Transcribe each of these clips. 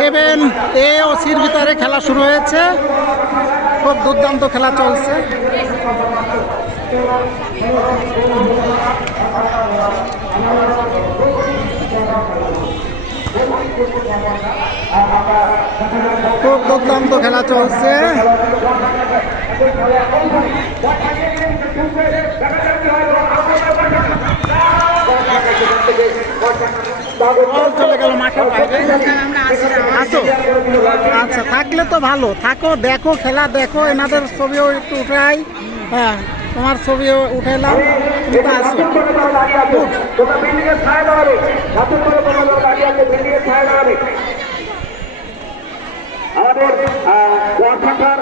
7A ও সির ভিতরে খেলা শুরু হয়েছে। খুব দুর্দান্ত খেলা চলছে। খুব দুর্দান্ত খেলা চলছে। চলে গেল মাঠের বাইরে। আসো, আচ্ছা থাকলে তো ভালো, থাকো, দেখো খেলা, দেখো, এনাদের ছবিও একটু উঠাই। হ্যাঁ, তোমার ছবিও উঠাইলাম, তুমি তো আসো। আমাদের ওয়ার্কার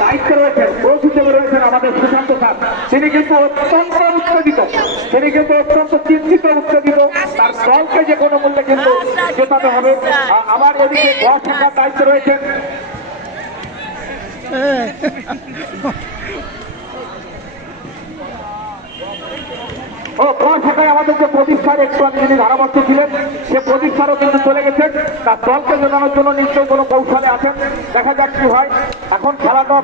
দায়িত্বে রয়েছেন, কোচ হিসেবে রয়েছেন আমাদের সুশান্ত স্যার। তিনি কিন্তু অত্যন্ত উত্তেজিত, তিনি কিন্তু অত্যন্ত চিন্তিত, উত্তেজিত। তার দলকে যে কোনো মূল্যে কিন্তু জেতাতে হবে। আমার এদিকে ওয়ার্কার দায়িত্বে রয়েছেন শাখায় আমাদের যে প্রদীপ স্যার একটু আগে যিনি ধারাবর্তী ছিলেন, সে প্রদীপ স্যারও কিন্তু চলে গেছেন। তার দলকে জেতানোর জন্য নিশ্চয়ই কোনো কৌশলে আছেন। দেখা যাক কি হয়। এখন খেলাটা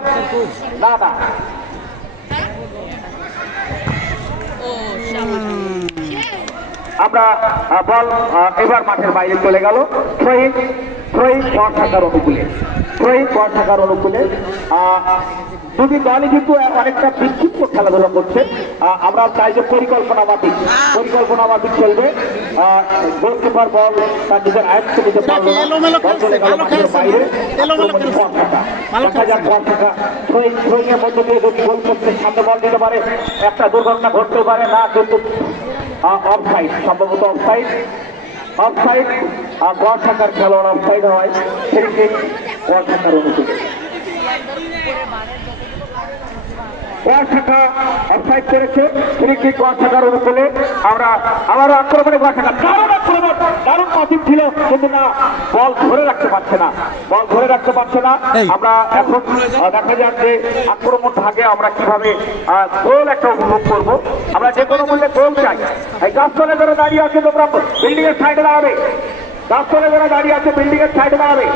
না আমরা বল এবার মাঠের বাইরে চলে গেল। শহীদ শাখার অনুকূলে দুটি দলই কিন্তু অনেকটা বিক্ষিপ্ত খেলাধুলা করছে। আমরা চাই যে পরিকল্পনা মাফিক খেলবে। গোলকিপার বল তার নিজের আয়ত্ত নিতে পারল না, চলে গেল মাঠের বাইরে। দেখা যাক শহীদের মধ্যে দিয়ে যদি গোল পোস্টের সামনে বল দিতে পারে, একটা দুর্ঘটনা ঘটতে পারে না, কিন্তু অফসাইড, সম্ভবত অফসাইড। গড় শাখার খেলোয়াড় অফসাইড হয়, সেদিকে গড় শাখার অনুকূলে অফসাইড করেছে। ফ্রি-কিক গড় শাখার অনুকূলে। আমরা আবারও আক্রমণে গড় শাখা, দারুণ পাসিং ছিল, কিন্তু না, বল ধরে রাখতে পারছে না। আমরা এখন দেখা যাক যে আক্রমণ ভাগে আমরা কিভাবে গোল একটা উপভোগ করবো। আমরা যে কোনো মূল্যে গোল চাই। এই গাছতলে যারা দাঁড়িয়ে আছে, তোমরা বিল্ডিং এর সাইডে দাঁড়াবে। গাছতলে যারা দাঁড়িয়ে আছে, বিল্ডিং এর সাইডে দাঁড়াবে।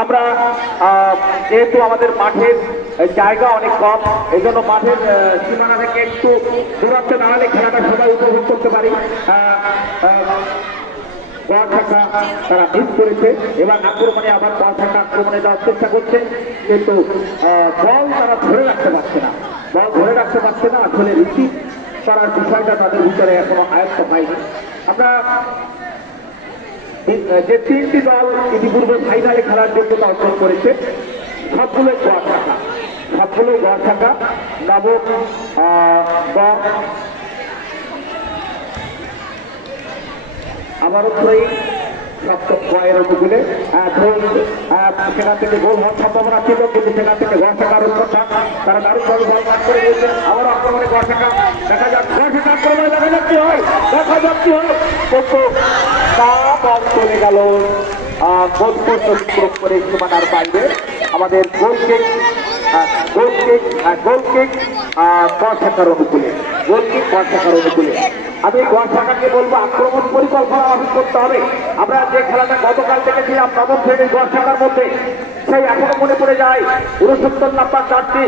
আমরা যেহেতু আমাদের মাঠের জায়গা অনেক কম, এই জন্য মাঠের সীমানা থেকে একটু দূরত্বে দাঁড়ালে খেলাটা সবাই উপভোগ করতে পারি। তারা মিস করেছে। এবার আক্রমণে আবার আক্রমণে যাওয়ার চেষ্টা করছে, কিন্তু বল তারা ধরে রাখতে পারছে না। আসলে রিসিভ করার বিষয়টা তাদের ভিতরে এখনো আয়ত্ত হয়নি। আমরা যে তিনটি দল ইতিপূর্বে ফাইনালে খেলার যোগ্যতা অর্জন করেছে, সবগুলোই গড় শাখা। নবম আবারও সপ্তম গয়ের অনুকূলে সেখান থেকে গোল হওয়ার সম্ভাবনা ছিল, কিন্তু সেখান থেকে গড় শাখার উত্তরটা তারা দারুণভাবে বল পাস করে দিয়েছেন। আবারও আক্রমণে গড় শাখা। দেখা যাক গড় শাখা আক্রমণে, দেখা যাক কি হয়। কিন্তু বল চলে গেল গোলপোস্ট অতিক্রম করে সীমানার বাইরে। আমাদের গোল কিক গড় শাখার অনুকূলে। আমি গড় শাখাকে বলবো আক্রমণ পরিকল্পনা মাফিক করতে হবে। আমরা যে খেলাটা গতকাল দেখেছিলাম নবম শ্রেণীর গড় শাখার মধ্যে, সেই এখনো মনে পড়ে যায় 69 number jersey,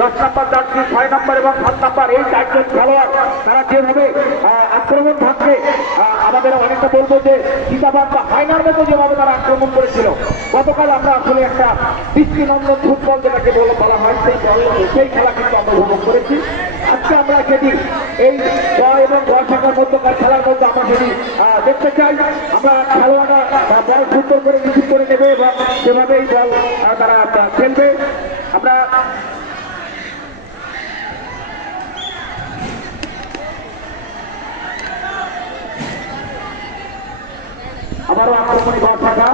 10 number jersey, 6 number এবং 7 নাম্বার, এই চারজন খেলোয়াড় তারা যেভাবে আক্রমণ থাকবে, আমাদের অনেকটা বলবো যে সীতাবাদ বা হায়নার মতো যেভাবে তারা আক্রমণ করেছিল গতকাল, আমরা আসলে একটা দৃষ্টিনন্দন ফুটবল যেটাকে বলা হয়, সেই খেলা কিন্তু আমরা উপভোগ করেছি। আজকে আমরা সেটি এই এবং গড় শাখার মধ্যকার খেলার মধ্যে আমরা সেটি দেখতে চাই। আমরা খেলোয়াড়রা বল সুন্দর করে রিসিভ করে নেবে এবং সেভাবেই বল তারা খেলবে। আমরা আবারও আক্রমণে গড় শাখা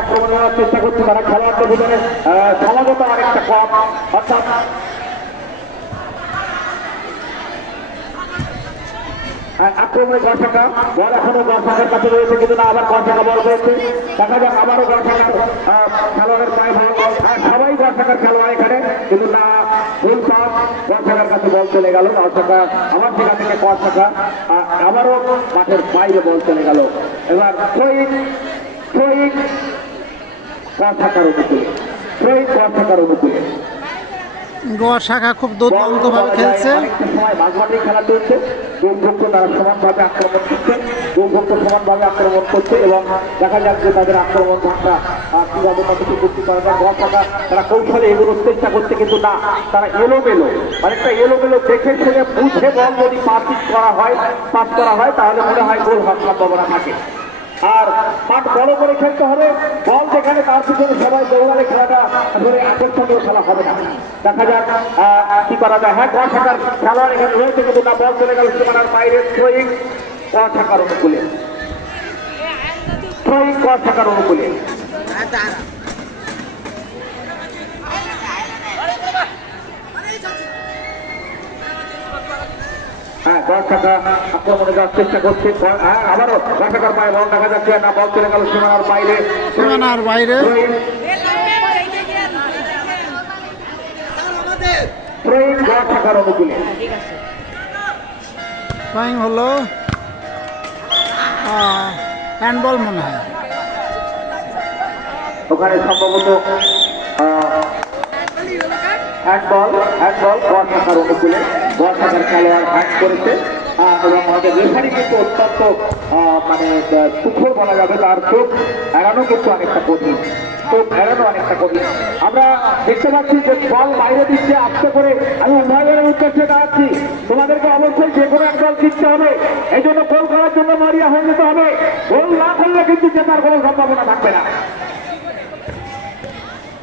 আক্রমণে নেওয়ার চেষ্টা করছে। তারা খেলোয়াড়দের ভিতরে সমাগত অনেকটা কম, অর্থাৎ আক্রমণে গড় শাখা বল এখনো গড় শাখার কাছে রয়েছে, কিন্তু না, আবার গড় শাখা বল রয়েছে। দেখা যাক আবারও গড় শাখার খেলোয়াড়ের পায়ে ভালো, সবাই গড় শাখার খেলোয়াড় এখানে, কিন্তু না, ফুল পাস ঘর শাখার কাছে বল চলে গেল লাল শাখা, আবার সেখান থেকে ঘর শাখা, আবারও মাঠের বাইরে বল চলে গেল। এবার থ্রোইং ঘর শাখার অনুকূলে, থ্রোইং ঘর শাখার অনুকূলে। গোয়া শাখা খুব দুর্দান্তভাবে খেলছে। অনেকটা সময় মাঝমাঠে খেলা চলছে, দুর্ভক্ত তারা সমানভাবে আক্রমণ করছে, দুর্ভক্ত সমানভাবে আক্রমণ করছে এবং দেখা যাচ্ছে তাদের আক্রমণ ভাষা কিভাবে কতটুকু করতে পারে না। ঘর শাখা তারা কৌশলে এগুলোর চেষ্টা করছে, কিন্তু না, তারা এলোমেলো, অনেকটা এলোমেলো দেখে শুনে বুঝে বল যদি পাস করা হয় তাহলে মনে হয় গোল হওয়ার সম্ভাবনা থাকে। আর মাঠ বড় করে খেলতে হবে, বল যেখানে তার পিছনে সবাই দৌড়ালে খেলাটা আসলে আকর্ষণীয় খেলা হবে না। দেখা যাক কি করা যায়। হ্যাঁ, ঘর শাখার খেলোয়াড় এখানে রয়েছে, কিন্তু না, বল চলে গেল সীমানার বাইরে। থ্রোইং ঘর শাখার অনুকূলে, থ্রোইং ঘর শাখার অনুকূলে। হ্যাঁ, ঘর শাখা আক্রমণে যাওয়ার চেষ্টা করছে। হ্যাঁ, আবারও ঘর শাখার পায়ে বল দেখা যাচ্ছে না, বল চলে গেল সীমানার বাইরে। সীমানার বাইরে থ্রোইং ঘর শাখার অনুকূলে। থ্রোইং হলো হ্যান্ডবল মনে হয়। ওখানে সম্ভবত হ্যান্ডবল ঘর শাখার অনুকূলে। ঘর শাখার খেলোয়াড় হ্যান্ড করেছে এবং আমাদের রেফারি কিন্তু অত্যন্ত মানে সুখর বলা যাবে, তার চোখ এড়ানো কিন্তু অনেকটা কঠিন, আমরা দেখতে পাচ্ছি যে বল বাইরে দিচ্ছে আস্তে করে। আমি উভয় দলের উদ্দেশ্যে দাঁড়াচ্ছি, তোমাদেরকে অবশ্যই যে কোনো এক দল জিততে হবে, এই জন্য গোল করার জন্য মারিয়া হয়ে যেতে হবে। গোল না করলে কিন্তু জেতার কোনো সম্ভাবনা থাকবে না।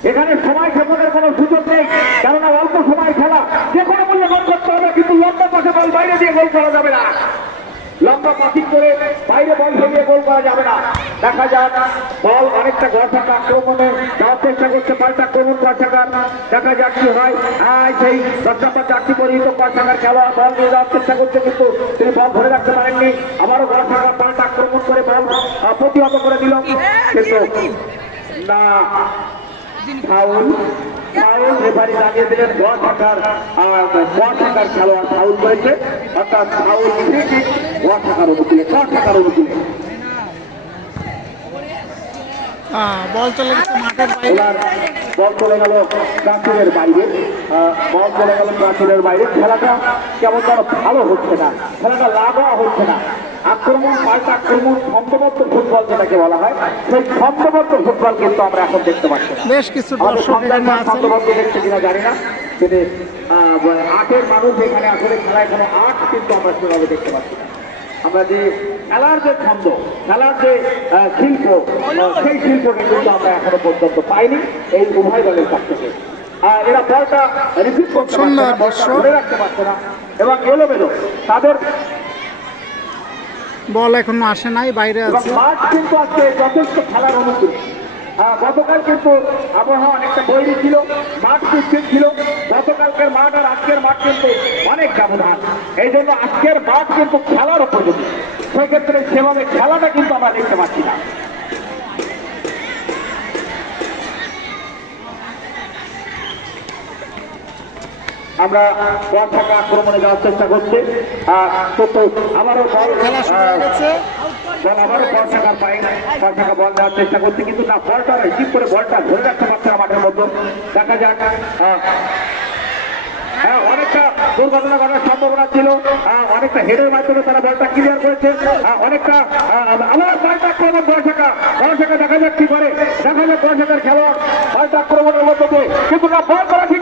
এখানে সময় ক্ষেপণের কোনো সুযোগ নেই, কেননা অল্প সময় খেলা, যে কোনো মূল্যে গোল করতে হবে, কিন্তু লম্বা পাশে বল বাইরে দিয়ে গোল করা যাবে না, লম্বা পাসিং করে বাইরে বল ফেলিয়ে গোল করা যাবে না। দেখা যাক, বল অনেকটা ঘর শাখা আক্রমণে যাওয়ার চেষ্টা করছে, পাল্টা আক্রমণ ঘর শাখার, দেখা যাক কি হয়। সেই 10 নম্বর জার্সি পরিহিত ঘর শাখার খেলোয়াড় বল নিয়ে যাওয়ার চেষ্টা করছে, কিন্তু তিনি বল ধরে রাখতে পারেননি। আবারও ঘর শাখা পাল্টা আক্রমণ করে বল প্রতিহত করে দিল, কিন্তু না, ফাউল রেফারি জানিয়ে দিলেন ঘর শাখার খেলোয়াড় ফাউল করেছে, অর্থাৎ ফাউল ঘর শাখার অনুকূলে। বল চলে গেছে মাঠের বাইরে, বল চলে গেল প্রাচীরের বাইরে। খেলাটা কেমন যেন ভালো হচ্ছে না, খেলাটা লাগা হচ্ছে না। আক্রমণ পাল্টা আক্রমণ, ছন্দবদ্ধ ফুটবল যেটাকে বলা হয়, সেই ছন্দবদ্ধ ফুটবল কিন্তু আমরা এখন দেখতে পাচ্ছি না। বেশ কিছু দর্শক এখানে আছেন, ছন্দবদ্ধ দেখছে কিনা জানি না, কিন্তু আটের মানুষ এখানে আসলে খেলায় কোনো আট কিন্তু আমরা সেভাবে দেখতে পাচ্ছি না। আমরা যে খেলার যে ছন্দ, খেলার যে শিল্প, সেই শিল্পটা কিন্তু আমরা এখনো পর্যন্ত পাইনি এই উভয় দলের কাছ থেকে। এরা বলটা রিসিভ করতে পারছে না, বলটা ধরে রাখতে পারছে না এবং এলোমেলো তাদের বল এখনো আসে নাই, বাইরে আছে। মাঠ কিন্তু আজকে যথেষ্ট খেলার অনুকূল। গতকাল কিন্তু আবহাওয়া অনেকটা বৈরী ছিল, মাঠ সুস্থির ছিল। গতকালকের মাঠ আর আজকের মাঠ কিন্তু অনেক ব্যবধান, এই জন্য আজকের মাঠ কিন্তু খেলার উপযোগী। সেক্ষেত্রে সেভাবে খেলাটা কিন্তু আমরা দেখতে পাচ্ছি না। আমরা বল থাকা আক্রমণে যাওয়ার চেষ্টা করছি, আবারও বল খেলা শুরু হয়ে গেছে। আবারও বল থাকার পাই বল থাকা বল দেওয়ার চেষ্টা করছি, কিন্তু না, বলটা রিসিভ করে বলটা ধরে রাখতে পারছে না মাঠের মধ্যে। দেখা যাক, হ্যাঁ, অনেকটা দুর্ঘটনা ঘটার সম্ভাবনা ছিল, অনেকটা হেডের মাধ্যমে তারা বলটা ক্লিয়ার করেছে, অনেকটা আবার বলটা আক্রমণ ঘর শাখা দেখা যাক কি করে। দেখা যাক ঘর শাখার খেলোয়াড় বলটা আক্রমণের মধ্যে দিয়ে, কিন্তু না, বল করা ঠিক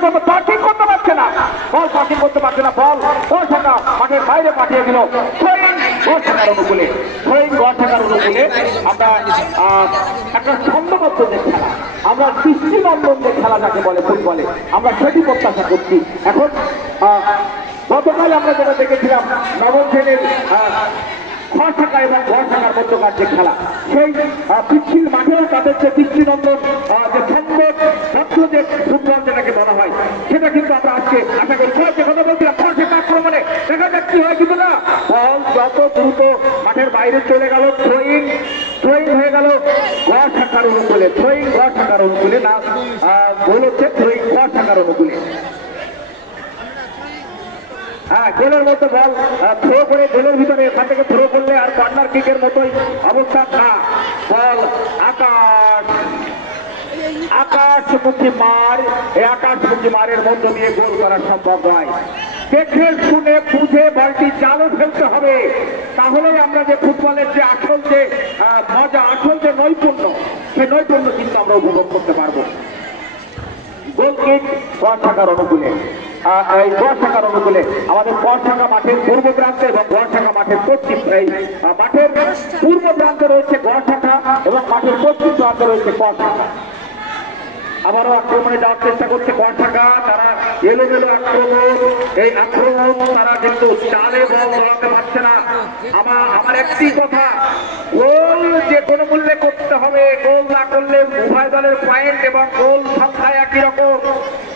করতে পারছে না, বল পাসিং করতে পারছে না, বল ঘর শাখা মাঠের বাইরে পাঠিয়ে দিল। থ্রোইং ঘর শাখার অনুকূলে আমরা একটা ছন্দবদ্ধ যে খেলা, আমরা দৃষ্টিনন্দন যে খেলা যাকে বলে ফুটবলে, আমরা সেটি প্রত্যাশা করছি। এখন গতকাল আমরা যেটা দেখেছিলাম নবম শ্রেণীর ঘর শাখা এবং ঘর শাখার মধ্যকার যে খেলা, সেই পিচ্ছিল মাঠেও তাদের যে দৃষ্টিনন্দন যে ছন্দবদ্ধ যে ফুটবল যেটাকে বলা হয়, সেটা কিন্তু আমরা আজকে আশা করি। যে কথা বলছিলাম ঘর শাখা আক্রমণে, দেখা যাক কি হয়, কিন্তু না, বল যত দ্রুত মাঠের বাইরে চলে গেল। থ্রোইং হয়ে গেল ঘর শাখার অনুকূলে, না ভুল হচ্ছে, থ্রোইং ঘর শাখার অনুকূলে। হ্যাঁ, গোলের মধ্যে বল থ্রো করে গোলের ভিতরে এখান থেকে থ্রো করলে আর কর্নার কিকের মতোই অবস্থা না, বল আকাশমুখী মার, এই আকাশমুখী মারের মধ্য দিয়ে গোল করা সম্ভব নয়। দেখে শুনে বুঝে বলটি জালে ফেলতে হবে, তাহলেই আমরা যে ফুটবলের যে আসল যে মজা, আসল যে নৈপুণ্য, সেই নৈপুণ্য কিন্তু আমরা উপভোগ করতে পারবো। গোল কিক গড়শাখার অনুকূলে, এই গড়শাখার অনুকূলে আমাদের গড়শাখা মাঠের পূর্ব প্রান্তে এবং গড়শাখা মাঠের পশ্চিম, এই মাঠের পূর্ব প্রান্তে রয়েছে গড়শাখা এবং মাঠের পশ্চিম প্রান্তে রয়েছে গড়শাখা। আবারও আক্রমণে যাওয়ার চেষ্টা করছে গড়শাখা, তারা এলোমেলো আক্রমণ, এই আক্রমণ তারা কিন্তু চালে বল দৌড়াতে পারছে না। আমার একটি কথা, গোল যে কোনো মূল্যে করতে হবে, গোল না করলে উভয় দলের পয়েন্ট এবং গোল সংখ্যা একই রকম,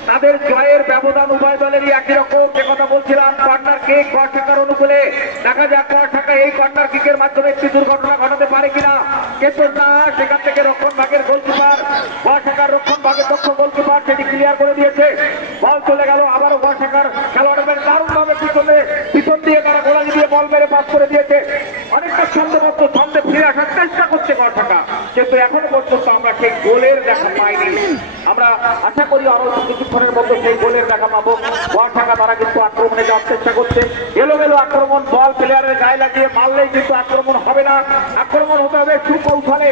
তাদের জয়ের ব্যবধান উভয় দলেরই একই রকম। যে কথা বলছিলাম, কর্নার কিক গড়শাখার অনুকূলে, দেখা যাক গড়শাখা এই কর্নার কিকের মাধ্যমে একটি দুর্ঘটনা ঘটাতে পারে কিনা, কিন্তু না, সেখান থেকে রক্ষণ ভাগের গোলকিপার, গড়শাখার রক্ষণ ভাগের দক্ষ গোলকিপার সেটি ক্লিয়ার করে দিয়েছে। বল চলে গেল, আবারও গড়শাখার খেলোয়াড়দের দারুণভাবে পিছন দিয়ে তারা গোলালি দিয়ে বল মেরে পাস করে দিয়েছে। অনেকটা ছন্দবদ্ধ ছন্দে ফিরে আসার চেষ্টা করছে গড়শাখা, কিন্তু এখনো পর্যন্ত আমরা সেই গোলের দেখা পাইনি। আমরা আশা করি আরো কিছুক্ষণের মধ্যে সেই গোলের দেখা পাবো। গড়শাখা তারা কিন্তু আক্রমণে যাওয়ার চেষ্টা করছে, এলোমেলো আক্রমণ, বল প্লেয়ারের গায়ে লাগিয়ে মারলেই কিন্তু আক্রমণ হবে না, আক্রমণ হতে হবে সুকৌশলে।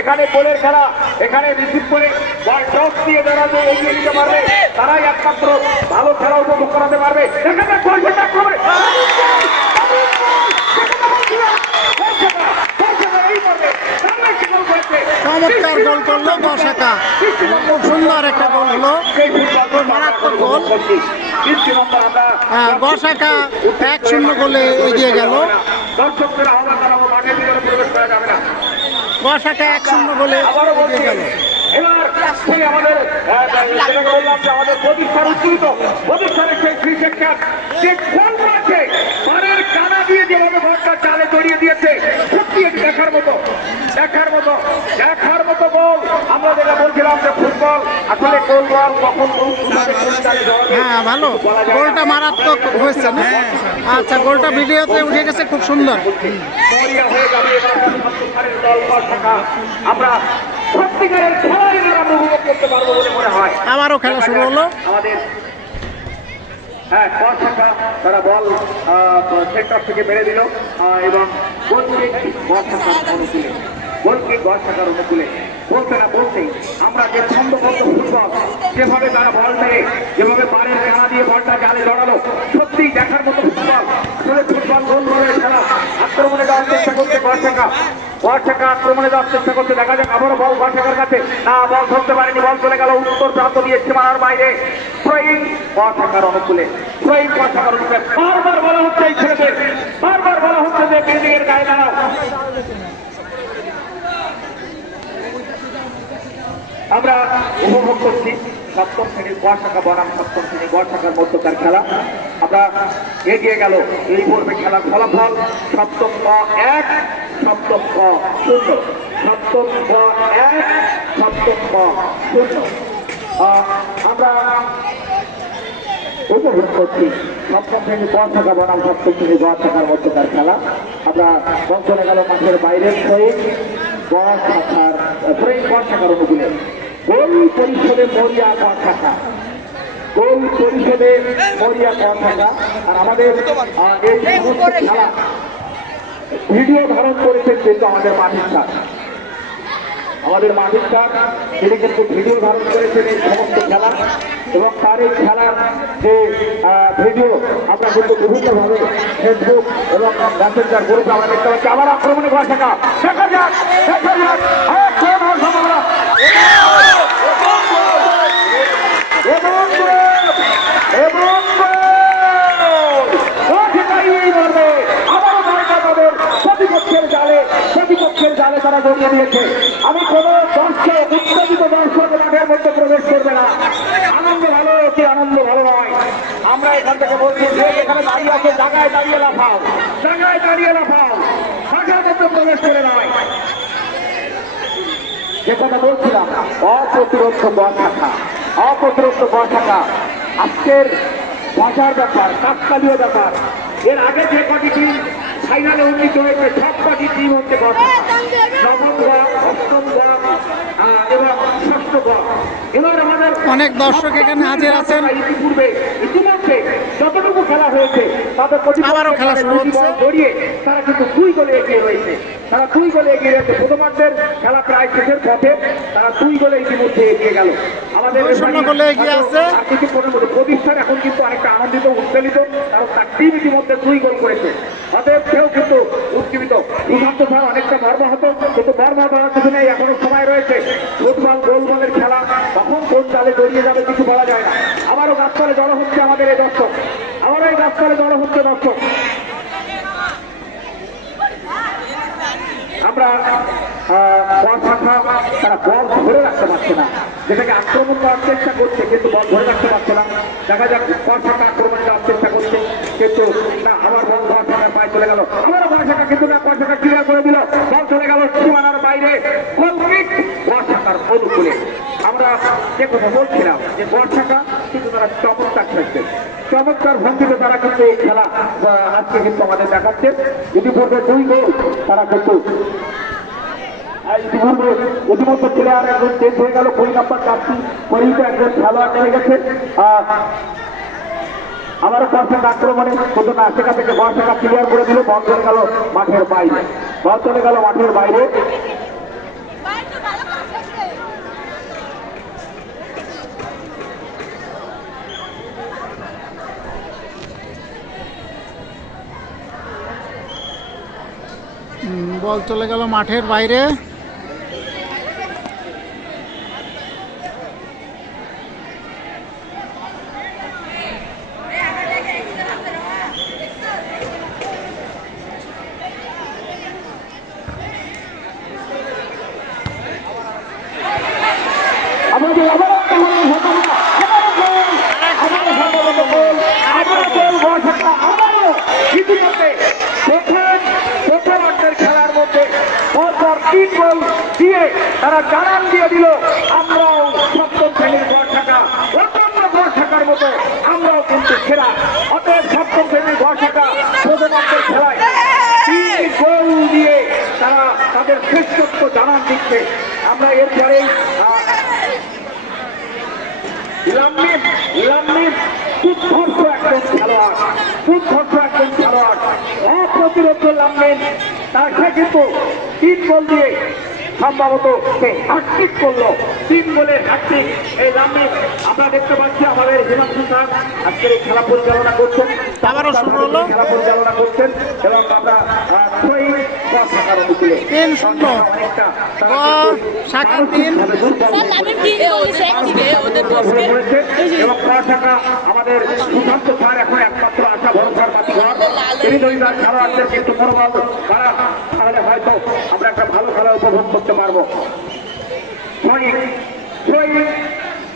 এখানে গোলের খেলা, এখানে রিসিভ করে বল টস দিয়ে যারা যে এগিয়ে নিতে পারবে তারাই একমাত্র ভালো খেলা উপভোগ করাতে পারবে। এখানে গড়শাখা আক্রমণে চমৎকার গোল করলো গড়শাখা, খুব সুন্দর একটা গোল হলো, খুব মারাত্মক গোল। গড়শাখা 1-0 গোলে এগিয়ে গেল। দর্শকদের আহ্বান জানাবো, মাঠের ভিতরে প্রবেশ করা যাবে না। গড়শাখা 1-0 গোলে এগিয়ে গেল। এবার সেই আমাদের যেটাকে বললাম যে আমাদের প্রতিষ্ঠান উজ্জীবিত, প্রতিষ্ঠানের সেই ফ্রি সেকশন যে গোল করেছে, পাড়ের কানা দিয়ে যেভাবে ঘরটা চালে জড়িয়ে দিয়েছে, সত্যি এটি দেখার মতো, দেখার মতো, দেখার মতো গোল। আমরা যেটা বলছিলাম যে ফুটবল আসলে গোল বল কখন হ্যাঁ, ভালো গোলটা মারাত্মক হয়েছে না? আচ্ছা, গোলটা ভিডিওতে উঠে গেছে, খুব সুন্দর। হয়ে যাবে এবার দল গড়শাখা। আমরা সত্যিকারের খেলাই আমরা উপভোগ করতে পারবো বলে মনে হয়। আবারও খেলা শুরু হলো। আমাদের হ্যাঁ, গড়শাখা তারা বল সেন্টার থেকে মেরে দিল এবং গোল কিক গড়শাখার অনুকূলে, গোল কিক গড়শাখার অনুকূলে। বলতে না বলতেই আমরা যে ছন্দবদ্ধ ফুটবল, যেভাবে তারা বল মেরে, যেভাবে বারের খেলা দিয়ে বলটা জালে জড়ালো, সত্যিই দেখার মতো ফুটবল। আসলে ফুটবল গোল গোলের খেলা। আক্রমণে যাওয়ার চেষ্টা করছে গড়শাখা, গড়শাখা আক্রমণে যাওয়ার চেষ্টা করছে, দেখা যাক আবারও বল গড়শাখার কাছে, না, বল ধরতে পারেনি, বল চলে গেল উত্তর প্রান্ত দিয়ে সীমানার বাইরে। থ্রোইং গড়শাখার অনুকূলে, থ্রোইং গড়শাখার অনুকূলে। বারবার বলা হচ্ছে এই ছেলেদের, বারবার বলা হচ্ছে যে বিল্ডিং এর গায়ে দাঁড়াও। আমরা উপভোগ করছি সপ্তম শ্রেণীর গড়শাখা বনাম সপ্তম শ্রেণীর গড়শাখার মধ্যকার খেলা। আমরা এগিয়ে গেল এই পর্বে খেলার ফলাফল, সপ্তম ক 1, সপ্তম ক 0, সপ্তম ক 1, সপ্তম ক 0। আমরা উপভোগ করছি সপ্তম শ্রেণীর গড়শাখা বনাম সপ্তম শ্রেণীর গড়শাখার মধ্যকার খেলা। আমরা বল চলে গেল মাঠের বাইরের সহিত গড়শাখার গড়শাখার অনুকূলে। গোল পরিষদে মরিয়া গড়শাখা, গোল পরিষদে মরিয়া গড়শাখা। আর আমাদের এই সমস্ত খেলা ভিডিও ধারণ করেছেন কিন্তু আমাদের মাঠের স্যার, আমাদের মাঠের স্যার তিনি কিন্তু ভিডিও ধারণ করেছেন এই সমস্ত খেলা, এবং তার এই খেলার যে ভিডিও আমরা কিন্তু বিভিন্নভাবে ফেসবুক এবং মেসেঞ্জার গ্রুপে আমরা দেখতে পাচ্ছি। আবার আক্রমণে গড়শাখা, দেখা যাক, দেখা যাক, সম্ভাবনা প্রতিপক্ষের জালে, প্রতিপক্ষের জালে তারা জড়িয়ে দিয়েছে। আমি কোন দর্শক, উত্তেজিত দর্শক মাঠের মধ্যে প্রবেশ করবে না। আনন্দ ভালো, কি আনন্দ ভালো নয়। আমরা এখান থেকে বলছি যে এখানে দাঁড়িয়ে আছে, জায়গায় দাঁড়িয়ে লাফাও, জায়গায় দাঁড়িয়ে লাফাও, মাঠের মধ্যে প্রবেশ করে নয়। যে কথা বলছিলাম, অপ্রতিরোধ গড়শাখা, অপ্রতিরোধ গড়শাখা আজকের মজার ব্যাপার, কাকতালীয় ব্যাপার। এর আগে যে কটি টিম ফাইনালে উন্নীত হয়েছে সব কটি টিম হচ্ছে নবম গড়, অষ্টম গড় এবং ষষ্ঠ গড়। এবার আমাদের অনেক দর্শক এখানে হাজির আছেন। ইতিমধ্যে যতটুকু খেলা হয়েছে তাদের আবারও খেলা শুরু হচ্ছে। জড়িয়ে তারা কিন্তু 2 গোলে এগিয়ে রয়েছে। তারা 2 গোলে এগিয়ে রয়েছে। প্রথমার্ধের খেলা প্রায় শেষের পথে, তারা 2 গোলে ইতিমধ্যে এগিয়ে গেল। আমাদের 2-0 গোলে এগিয়ে আছে। আর কিছুক্ষণের মধ্যে প্রতিষ্ঠান এখন কিন্তু অনেকটা আনন্দিত, উৎসাহিত, কারণ তার টিম ইতিমধ্যে 2 গোল করেছে। অতএব সেও কিন্তু উজ্জীবিত। সুশান্ত স্যার অনেকটা মর্মাহত, কিন্তু মর্মাহত হওয়ার কিছু নেই, এখনো সময় রয়েছে। ফুটবল গোলবলের খেলা, কখন কোন চালে জড়িয়ে যাবে কিছু বলা যায় না। আবারও গাছতলে জড়ো হচ্ছে আমাদের এই দর্শক, আবারও এই গাছতলে জড়ো হচ্ছে দর্শক। আমরা তারা বল ধরে রাখতে পারছে না, যেটাকে আক্রমণ করার চেষ্টা করছে কিন্তু বল ধরে রাখতে পারছে না। দেখা যাক বর্ষাকা আক্রমণ করার চেষ্টা করছে, কিন্তু না, আবার বল বর্ষাকার পায়ে চলে গেল। আবারও বর্ষাকা, কিন্তু না, বর্ষাকা ক্লিয়ার করে দিল, বল চলে গেল সীমানার বাইরে। গোলকিক বর্ষাকার অনুকূলে। আমরা যে কথা বলছিলাম যে বর্ষাকা কিন্তু তারা চমৎকার খেলছে, চমৎকার ভঙ্গিতে তারা কিন্তু এই খেলা আজকে কিন্তু আমাদের দেখাচ্ছে। ইতিপূর্বে 2 গোল তারা কিন্তু ইতিমধ্যে প্লেয়ার একজন চেঞ্জ হয়ে গেল। 20 নম্বর কাপটি পরিহিত একজন খেলোয়াড় নেমে গেছে। আবারও বর্ষাকা আক্রমণে, কিন্তু না, সেখান থেকে বর্ষাকা ক্লিয়ার করে দিল, বল চলে গেল মাঠের বাইরে, বল চলে গেল মাঠের বাইরে। বল চলে গেল মাঠের বাইরে। আমাদের ইতিমধ্যে প্রথমার্ধের খেলার মধ্যে পরপর 3 গোল দিয়ে তারা জানান দিয়ে দিল, আমরাও সপ্তম শ্রেণীর বর্ষাকা, অন্যান্য বর্ষাকার মতো আমরাও কিন্তু সেরা। অতএব সপ্তম শ্রেণীর বর্ষাকা প্রথমার্ধের খেলায় 3 গোল দিয়ে তারা তাদের শ্রেষ্ঠত্ব জানান দিচ্ছে। আমরা এরপরেই উৎকর্ষ একজন খেলোয়াড়, অপ্রতিরোধ লামমিন, তার সে কিন্তু 3 গোল দিয়ে সম্ভবত সে হ্যাটট্রিক করলো। 3 গোলের হ্যাটট্রিক এই লামমিন। আমরা দেখতে পাচ্ছি আমাদের হিমাংশু স্যার আজকের এই খেলা পরিচালনা করছেন, আবারও শুরু হলো খেলা পরিচালনা করছেন, এবং আমরা 3-0 শাখা 3 এবং বর্ষাকা আমাদের সুশান্ত স্যার এখন একমাত্র আশা ভরসার মাধ্যমে তিনি যদি তার খেলোয়াড়দের কিন্তু মনোবল তারা, তাহলে হয়তো আমরা একটা ভালো খেলা উপভোগ করতে পারবো।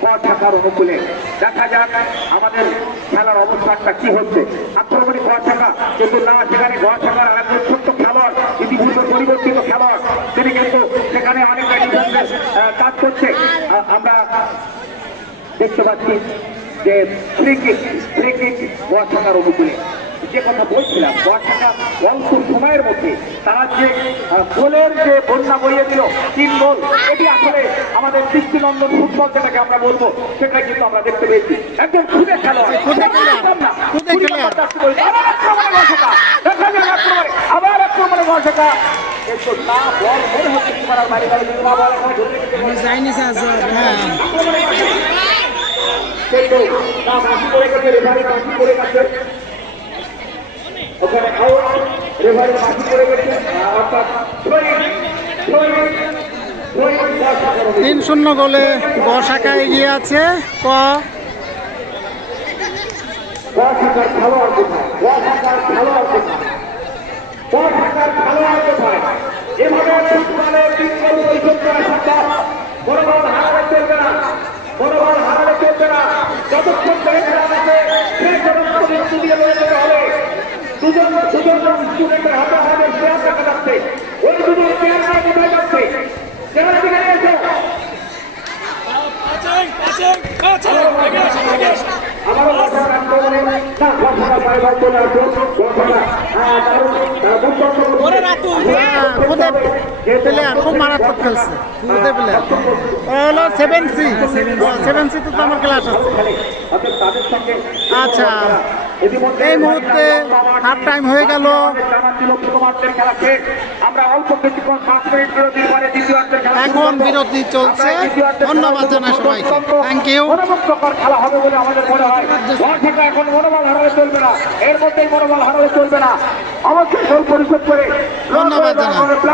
বর্ষাকার অনুকূলে দেখা যাক আমাদের খেলার অবস্থানটা কি হচ্ছে। আক্রমণী বর্ষাকা, কিন্তু না, সেখানে বর্ষাকার আরেকজন ছোট্ট খেলোয়াড়, ইতিপূর্বে পরিবর্তিত খেলোয়াড়, তিনি কিন্তু সেখানে অনেকটা ডিফেন্সের কাজ করছে। আমরা দেখতে পাচ্ছি যে ফ্রি কিক বর্ষাকার অনুকূলে। যে কথা বলছিলাম, বর্ষাকা অল্প সময়ের মধ্যে তারা যে গোলের যে বন্যা বইয়ে দিল, 3 গোল, এটি আসলে আমাদের দৃষ্টিনন্দন ফুটবল যেটাকে আমরা বলবো, সেটা কিন্তু আমরা দেখতে পেয়েছি। একজন খুদে খেলোয়াড়, আবার আক্রমণে বর্ষাকা, কিন্তু না, বল মনে হচ্ছে সীমানার বাইরে গেল, কিন্তু না, বল এখানে ধরে কিন্তু না, বাকি পড়ে গেছে, রেফারি বাকি পড়ে গেছে, ওখানে আউট, রেফারি বাকি পড়ে গেছে, অর্থাৎ 3-0 গোলে বর্ষাকা এগিয়ে আছে। বর্ষাকার খেলোয়াড় কোথায়? বর্ষাকার খেলোয়াড় কোথায়? বর্ষাকার খেলোয়াড় কোথায়? এভাবে ফুটবলে 3 গোল পরিশোধ করা সম্ভব। মনোবল হারালে চলবে না, মনোবল হারালে চলবে না। যতক্ষণ ধরে খেলা আছে সেই পর্যন্ত মৃত্যু দিয়ে লড়ে যেতে হবে। দুজন স্টুডেন্টের হাতে আমাদের প্লেয়ার দেখা যাচ্ছে, ওই 2জন প্লেয়াররা কোথায় যাচ্ছে? যারা সেখানে এসে আবারও বর্ষার আক্রমণে ভাই চলে আসুন দর্শকরা খুদে প্লেয়ার খুব মারাত্মক খেলছে খুদে প্লেয়ার হলো 7C 7C তো আমার ক্লাস আছে তাদের সঙ্গে আচ্ছা এই মুহূর্তে হাফ টাইম হয়ে গেল আমরা অল্প কিছুক্ষণ 5 মিনিট বিরতির পরে দ্বিতীয়ার্ধের খেলা এখন বিরতি চলছে ধন্যবাদ জানাই সবাইকে থ্যাংক ইউ মনোমুগ্ধকর খেলা হবে বলে আমাদের মনে হয় দর্শকরা এখন মনোবল হারালে চলবে না এর মধ্যেই মনোবল হারালে চলবে না অবশ্যই গোল পরিশোধ করে ধন্যবাদ জানাই